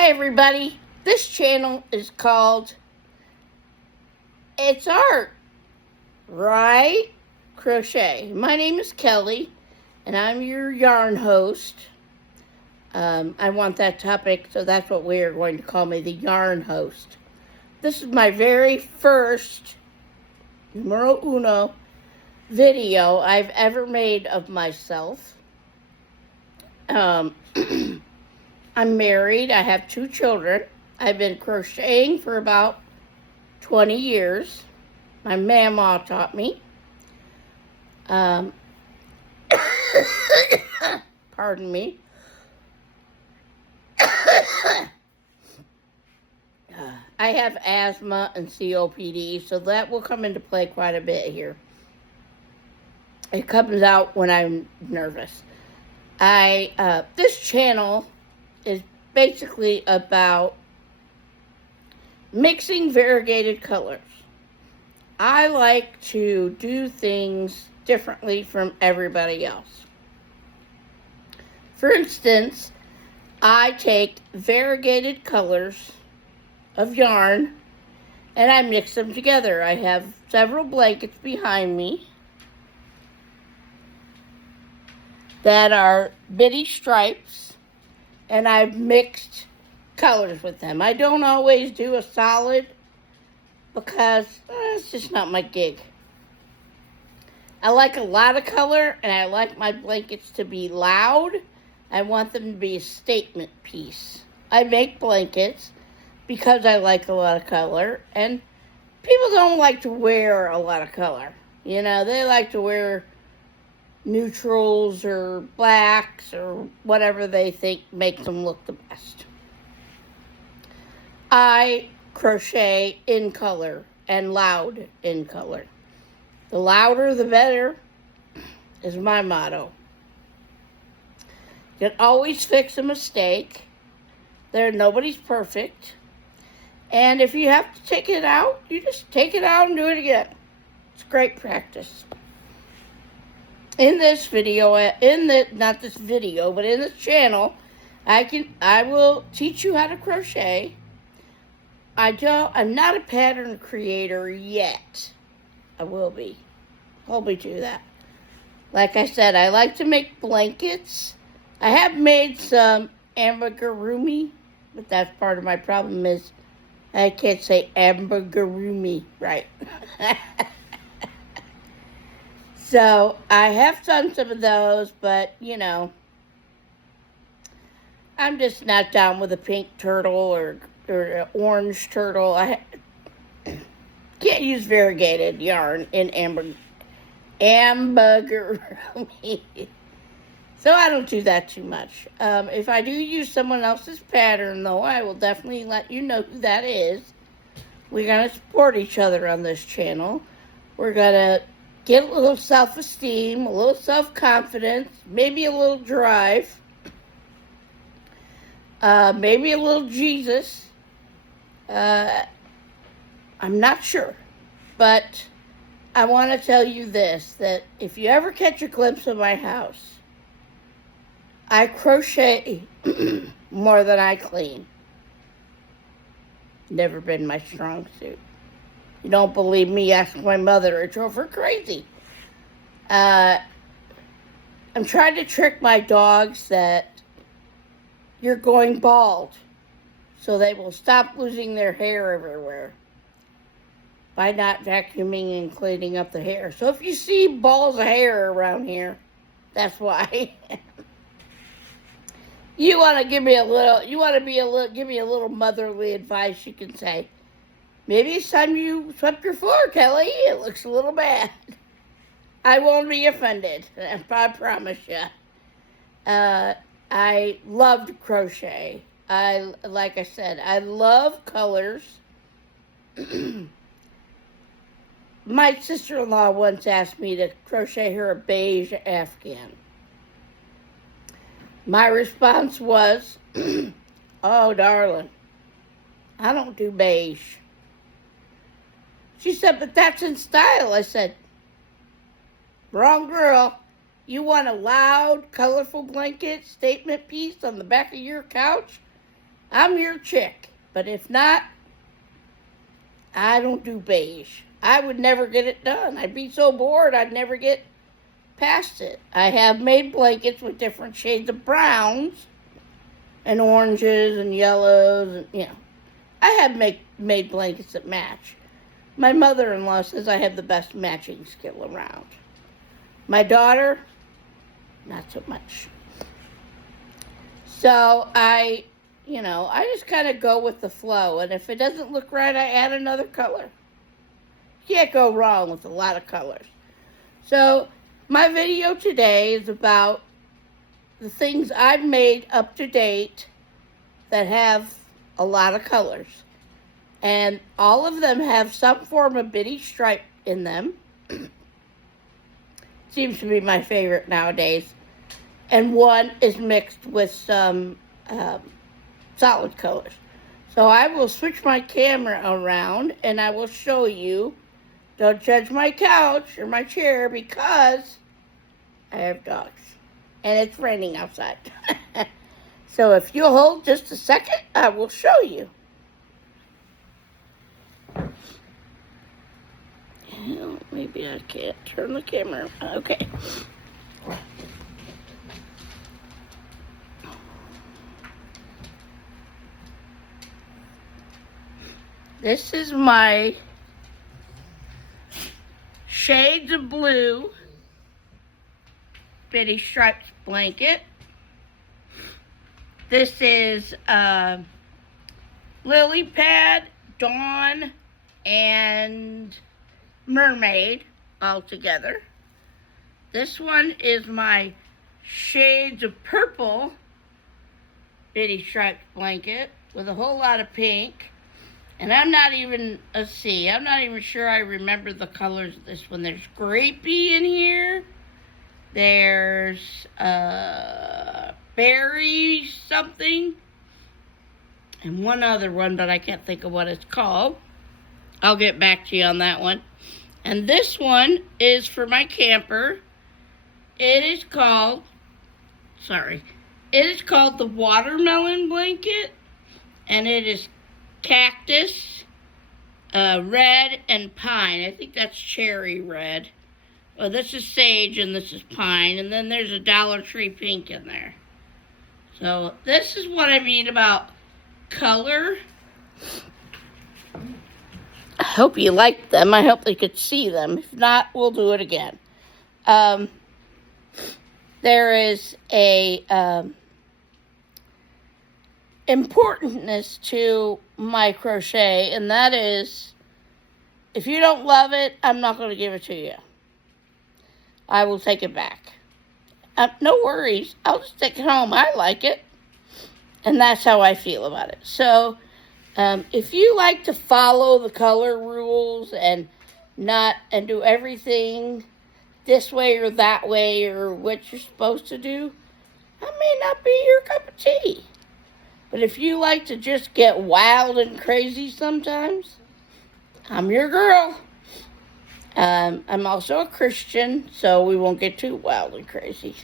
Hi everybody, this channel is called It's Art, right? Crochet. My name is Kelly and I'm your yarn host. I want that topic, so that's what we are going to call me, the yarn host. This is my very first, numero uno, video I've ever made of myself. I'm married. I have 2 children. I've been crocheting for about 20 years. My mama taught me. Pardon me. I have asthma and COPD, so that will come into play quite a bit here. It comes out when I'm nervous. This channel is basically about mixing variegated colors. I like to do things differently from everybody else. For instance, I take variegated colors of yarn and I mix them together. I have several blankets behind me that are bitty stripes, and I've mixed colors with them. I don't always do a solid because it's just not my gig. I like a lot of color, and I like my blankets to be loud. I want them to be a statement piece. I make blankets because I like a lot of color, and people don't like to wear a lot of color. You know, they like to wear neutrals or blacks or whatever they think makes them look the best. I crochet in color and loud in color. The louder the better is my motto. You can always fix a mistake. Nobody's perfect. And if you have to take it out, you just take it out and do it again. It's great practice. In this video, not this video, but in this channel, I will teach you how to crochet. I'm not a pattern creator yet. I will be. Hold me to that. Like I said, I like to make blankets. I have made some amigurumi, but that's part of my problem is I can't say amigurumi right. So, I have done some of those, but, you know, I'm just not down with a pink turtle or an orange turtle. I can't use variegated yarn in amigurumi. So, I don't do that too much. If I do use someone else's pattern, though, I will definitely let you know who that is. We're going to support each other on this channel. We're going to get a little self-esteem, a little self-confidence, maybe a little drive, maybe a little Jesus. I'm not sure. But I want to tell you this, that if you ever catch a glimpse of my house, I crochet more than I clean. Never been my strong suit. You don't believe me? Ask my mother. It drove her crazy. I'm trying to trick my dogs that you're going bald, so they will stop losing their hair everywhere by not vacuuming and cleaning up the hair. So if you see balls of hair around here, that's why. You want to give me a little motherly advice, you can say, maybe it's time you swept your floor, Kelly. It looks a little bad. I won't be offended, I promise you. I loved crochet. Like I said, I love colors. My sister-in-law once asked me to crochet her a beige Afghan. My response was, oh, darling, I don't do beige. She said, but that's in style. I said, wrong girl. You want a loud, colorful blanket statement piece on the back of your couch? I'm your chick. But if not, I don't do beige. I would never get it done. I'd be so bored I'd never get past it. I have made blankets with different shades of browns and oranges and yellows and, I have made blankets that match. My mother-in-law says I have the best matching skill around. My daughter, not so much. So I just kind of go with the flow. And if it doesn't look right, I add another color. Can't go wrong with a lot of colors. So my video today is about the things I've made up to date that have a lot of colors. And all of them have some form of bitty stripe in them. Seems to be my favorite nowadays. And one is mixed with some solid colors. So I will switch my camera around and I will show you. Don't judge my couch or my chair because I have dogs. And it's raining outside. So if you'll hold just a second, I will show you. Maybe I can't turn the camera. Okay. This is my shades of blue bitty striped blanket. This is Lily Pad, Dawn, and Mermaid all together. This one is my shades of purple bitty striped blanket with a whole lot of pink. And I'm not even sure I remember the colors of this one. There's grapey in here. There's berry something. And one other one, but I can't think of what it's called. I'll get back to you on that one. And this one is for my camper. It is called the watermelon blanket. And it is cactus, red, and pine. I think that's cherry red. Well, this is sage and this is pine. And then there's a Dollar Tree pink in there. So this is what I mean about color. I hope you liked them. I hope they could see them. If not, we'll do it again. There is a importantness to my crochet, and that is, if you don't love it, I'm not going to give it to you. I will take it back. No worries. I'll just take it home. I like it. And that's how I feel about it. So, if you like to follow the color rules and do everything this way or that way or what you're supposed to do, that may not be your cup of tea. But if you like to just get wild and crazy sometimes, I'm your girl. I'm also a Christian, so we won't get too wild and crazy.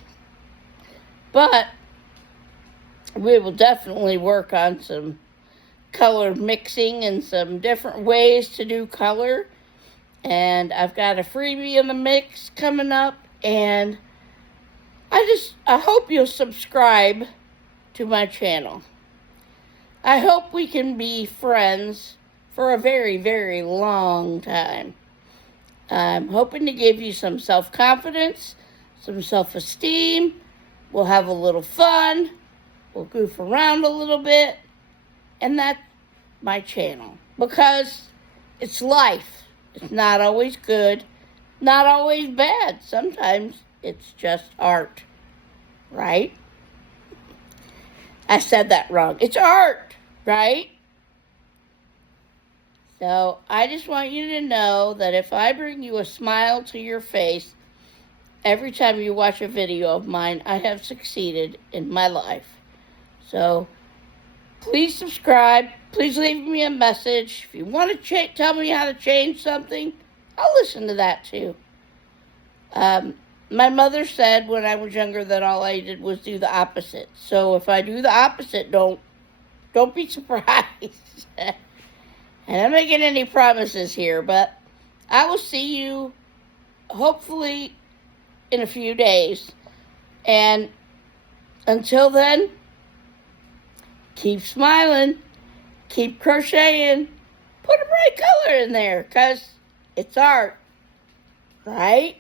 But we will definitely work on some color mixing and some different ways to do color. And I've got a freebie in the mix coming up. And I hope you'll subscribe to my channel. I hope we can be friends for a very, very long time. I'm hoping to give you some self-confidence, some self-esteem. We'll have a little fun. We'll goof around a little bit. And that's my channel. Because it's life. It's not always good. Not always bad. Sometimes it's just art. Right? I said that wrong. It's art. Right? So I just want you to know that if I bring you a smile to your face every time you watch a video of mine, I have succeeded in my life. So please subscribe. Please leave me a message. If you want to tell me how to change something, I'll listen to that too. My mother said when I was younger that all I did was do the opposite. So if I do the opposite, don't Don't be surprised. And I'm not making any promises here, but I will see you hopefully in a few days. And until then, keep smiling, keep crocheting, put a bright color in there, because it's art, right?